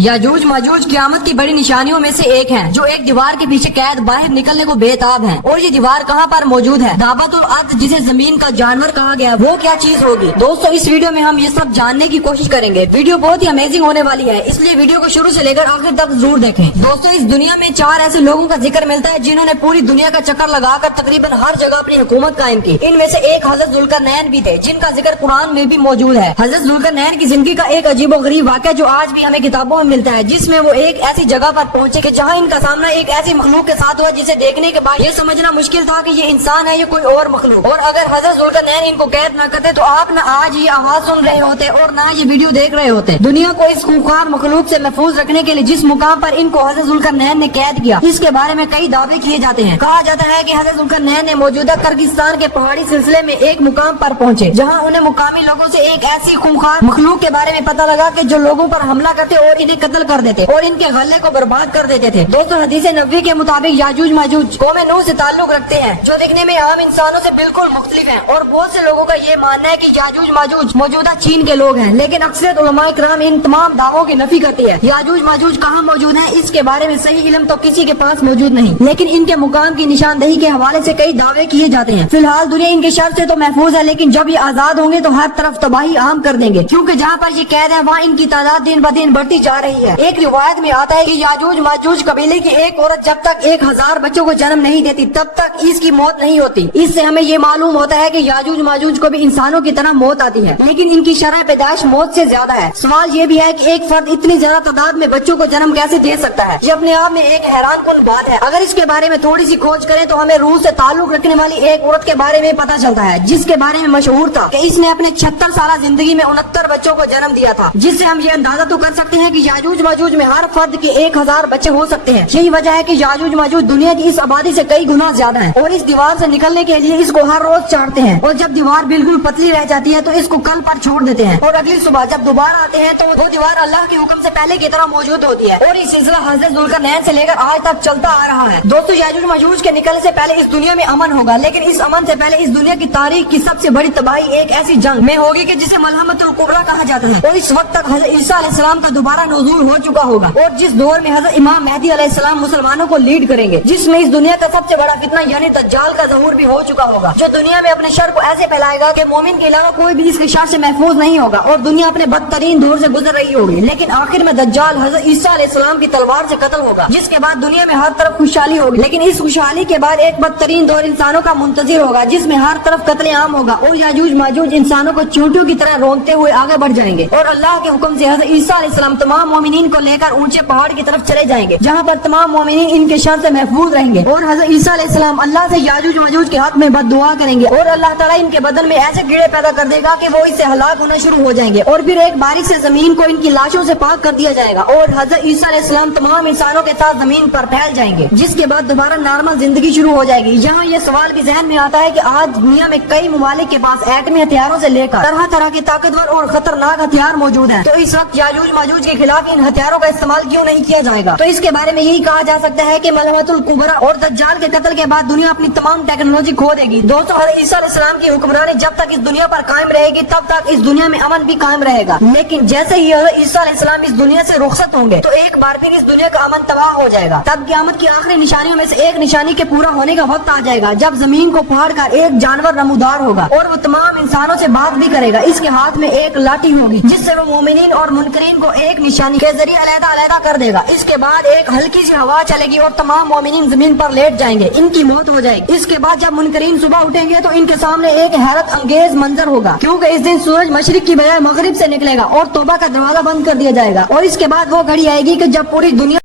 याजूज माजूज क़यामत की बड़ी निशानियों में से एक है, जो एक दीवार के पीछे कैद बाहर निकलने को बेताब है। और ये दीवार कहाँ पर मौजूद है? दाबतुल अर्द, जिसे जमीन का जानवर कहा गया, वो क्या चीज होगी? दोस्तों, इस वीडियो में हम ये सब जानने की कोशिश करेंगे। वीडियो बहुत ही अमेजिंग होने वाली है, इसलिए वीडियो को शुरू से लेकर आखिर तक जरूर देखें। दोस्तों, इस दुनिया में 4 ऐसे लोगों का जिक्र मिलता है जिन्होंने पूरी दुनिया का चक्कर लगाकर तकरीबन हर जगह अपनी हुकूमत कायम की। इनमें से एक हजरत जुल्करनैन भी थे, जिनका जिक्र कुरान में भी मौजूद है। हजरत जुल्करनैन की जिंदगी का एक अजीबोगरीब वाक़या जो आज भी हमें किताबों में मिलता है, जिसमें वो एक ऐसी जगह पर पहुंचे कि जहां इनका सामना एक ऐसी मखलूक के साथ हुआ जिसे देखने के बाद ये समझना मुश्किल था कि ये इंसान है या कोई और मखलूक। और अगर हजरत जुल्करनैन इनको कैद न करते तो आप न आज ये आवाज सुन रहे होते और न ये वीडियो देख रहे होते। दुनिया को इस खूंखार मखलूक से महफूज रखने के लिए जिस मुकाम पर इनको हजरत जुल्करनैन ने कैद किया, इसके बारे में कई दावे किए जाते हैं। कहा जाता है कि हजरत जुल्करनैन ने मौजूदा किर्गिस्तान के पहाड़ी सिलसिले में एक मुकाम पर पहुंचे, जहां उन्हें मुकामी लोगों से एक ऐसी खूंखार मखलूक के बारे में पता लगा कि जो लोगों पर हमला करते और इन्हें कत्ल कर देते और इनके गले को बर्बाद कर देते थे। दोस्तों, हदीस नबवी के मुताबिक याजूज माजूज कौम नूह से ताल्लुक रखते हैं, जो देखने में आम इंसानों से बिल्कुल मुख्तलिफ हैं। और बहुत से लोगों का ये मानना है कि याजूज माजूज मौजूदा चीन के लोग हैं, लेकिन अक्सर उलमाए किराम इन तमाम दावों की नफी करती है। याजूज माजूज कहाँ मौजूद है, इसके बारे में सही इल्म तो किसी के पास मौजूद नहीं, लेकिन इनके मुकाम की निशानदही के हवाले से कई दावे किए जाते हैं। फिलहाल दुनिया इनके शर से तो महफूज है, लेकिन जब ये आजाद होंगे तो हर तरफ तबाही आम कर देंगे, क्योंकि जहाँ पर ये कैद है वहाँ इनकी तादाद दिन ब दिन बढ़ती जा रही है। एक रिवायत में आता है कि याजूज माजूज कबीले की एक औरत जब तक 1000 बच्चों को जन्म नहीं देती तब तक इसकी मौत नहीं होती। इससे हमें ये मालूम होता है कि याजूज माजूज को भी इंसानों की तरह मौत आती है, लेकिन इनकी शरह पैदाइश मौत से ज्यादा है। सवाल ये भी है कि एक फर्द इतनी ज्यादा तादाद में बच्चों को जन्म कैसे दे सकता है? ये अपने आप में एक हैरान कुन बात है। अगर इसके बारे में थोड़ी सी खोज करें तो हमें रूह से ताल्लुक रखने वाली एक औरत के बारे में पता चलता है, जिसके बारे में मशहूर था कि इसने अपने 76 साल जिंदगी में 69 बच्चों को जन्म दिया था, जिससे हम ये अंदाजा तो कर सकते हैं कि याजूज माजूज में हर फर्द के 1000 बच्चे हो सकते हैं। यही वजह है कि याजूज माजूज दुनिया की इस आबादी से कई गुना ज्यादा है और इस दीवार से निकलने के लिए इसको हर रोज चाटते हैं, और जब दीवार बिल्कुल पतली रह जाती है तो इसको कल पर छोड़ देते हैं, और अगली सुबह जब दोबारा आते हैं तो वो दीवार अल्लाह के हुक्म से पहले की तरह मौजूद होती है। और इस सिलसिला हजरत जुल्करनैन से लेकर आज तक चलता आ रहा है। दोस्तों, याजूज माजूज के निकलने से पहले इस दुनिया में अमन होगा, लेकिन इस अमन से पहले इस दुनिया की तारीख की सबसे बड़ी तबाही एक ऐसी जंग में होगी कि जिसे मलहमतुल कुबरा कहा जाता है। और इस वक्त तक हजरत ईसा अलैहिस्सलाम का दोबारा नुज़ूल हो चुका होगा, और जिस दौर में हजरत इमाम मेहदी अलैहिस्सलाम मुसलमानों को लीड करेंगे, जिसमें इस दुनिया का सबसे बड़ा फितना यानी दज्जाल का ज़हूर भी हो चुका होगा, जो दुनिया में अपने शर को ऐसे फैलाएगा कि मोमिन के अलावा कोई भी इसके शर से महफूज नहीं होगा और दुनिया अपने बदतरीन दौर से गुजर रही होगी। लेकिन आखिर में दज्जाल हजरत ईसा अलैहिस्सलाम की तलवार से कत्ल होगा, जिसके बाद दुनिया में हर तरफ खुशहाली होगी। लेकिन इस खुशहाली के बाद एक बदतरीन दौर इंसानों का मुंतजिर होगा, जिसमें हर तरफ कत्ले आम होगा और याजूज माजूज इंसानों को चींटियों की तरह रोंदते हुए आगे बढ़ जाएंगे। और अल्लाह के हुक्म से हजरत ईसा अलैहिस्सलाम तमाम मोमिनीन को लेकर ऊंचे पहाड़ की तरफ चले जाएंगे, जहाँ पर तमाम मोमिनीन इनके शर से महफूज रहेंगे। और हजरत ईसा अलैहिस्सलाम अल्लाह से याजूज माजूज के हक में बद्दुआ करेंगे, और अल्लाह ताला इनके बदन में ऐसे कीड़े पैदा कर देगा कि वो इससे हलाक होना शुरू हो जाएंगे, और फिर एक बारिश से जमीन को इनकी लाशों से पाक कर दिया जाएगा, और हजरत ईसा अलैहिस्सलाम तमाम इंसानों के साथ जमीन पर फैल जाएंगे, जिसके बाद दोबारा नॉर्मल जिंदगी शुरू हो जाएगी। यहाँ ये सवाल भी जहन में आता है कि आज दुनिया में कई ममालिक के पास एटमी हथियारों से लेकर तरह तरह के ताकतवर और खतरनाक हथियार मौजूद हैं, तो इस वक्त याजूज माजूज के खिलाफ इन हथियारों का इस्तेमाल क्यों नहीं किया जाएगा? तो इसके बारे में यही कहा जा सकता है कि मलहमतुल कुबरा और दज्जाल के कत्ल के बाद दुनिया अपनी तमाम टेक्नोलॉजी खो देगी। दोस्तों, हजरत ईसा अलैहिस्सलाम की हुक्मरानी जब तक इस दुनिया पर कायम रहेगी तब तक इस दुनिया में अमन भी कायम रहेगा, लेकिन जैसे ही हजरत ईसा अलैहिस्सलाम इस दुनिया से रुखसत होंगे तो एक बार फिर इस दुनिया का अमन तबाह हो जाएगा। तब क़यामत की आखिरी निशानियों में से एक निशानी के पूरा होने का वक्त आ जाएगा, जब जमीन को फाड़ कर एक जानवर नमूदार होगा और वो तमाम इंसानों से बात भी करेगा। इसके हाथ में एक लाठी होगी, जिससे वो मोमिनीन और मुनकरीन को एक निशानी के जरिए अलग-अलग कर देगा। इसके बाद एक हल्की सी हवा चलेगी और तमाम मोमिनीन जमीन पर लेट जाएंगे, इनकी मौत हो जाएगी। इसके बाद जब मुनकरीन सुबह उठेंगे तो इनके सामने एक हैरत अंगेज मंजर होगा, क्योंकि इस दिन सूरज मशरिक की बजाय मगरिब से निकलेगा और तौबा का दरवाजा बंद कर दिया जाएगा। और इसके बाद वो घड़ी आएगी कि जब पूरी दुनिया